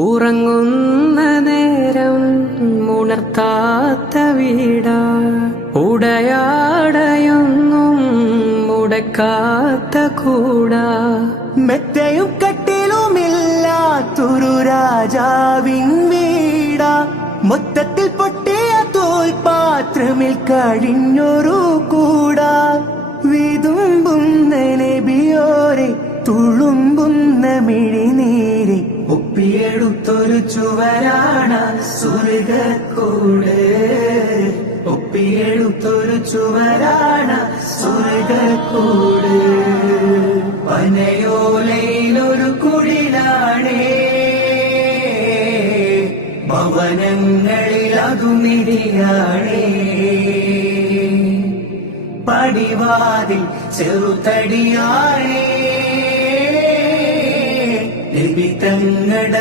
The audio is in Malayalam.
ഉറങ്ങുന്ന നേരം ഉണർത്താത്ത വീടാ, ഉടയാടയൊന്നും മുടക്കാത്ത കൂടാ, മെത്തയും കട്ടിലുമില്ലാത്തൊരു രാജാവിൻ വീടാ, മൊത്തത്തിൽ പൊട്ടിയ തോൽപാത്രമിൽ കഴിഞ്ഞൊരു കൂടാ, വിതുമ്പുന്ന നബിയോരെ തുളുമ്പുന്ന മിഴിനീരെ ഒപ്പിയെടുത്തൊരു ചുവരാണ് സ്വർഗ്ഗക്കൂട്, ഒപ്പിയെടുത്തൊരു ചുവരാണ് സ്വർഗ്ഗക്കൂട്. പനയോലയിലൊരു കുടിലാണേ, ഭവനങ്ങളിൽ അതുമിടിയാണേ, പടിവാതിൽ ചെറുതടിയാണേ, നബി തങ്ങളുടെ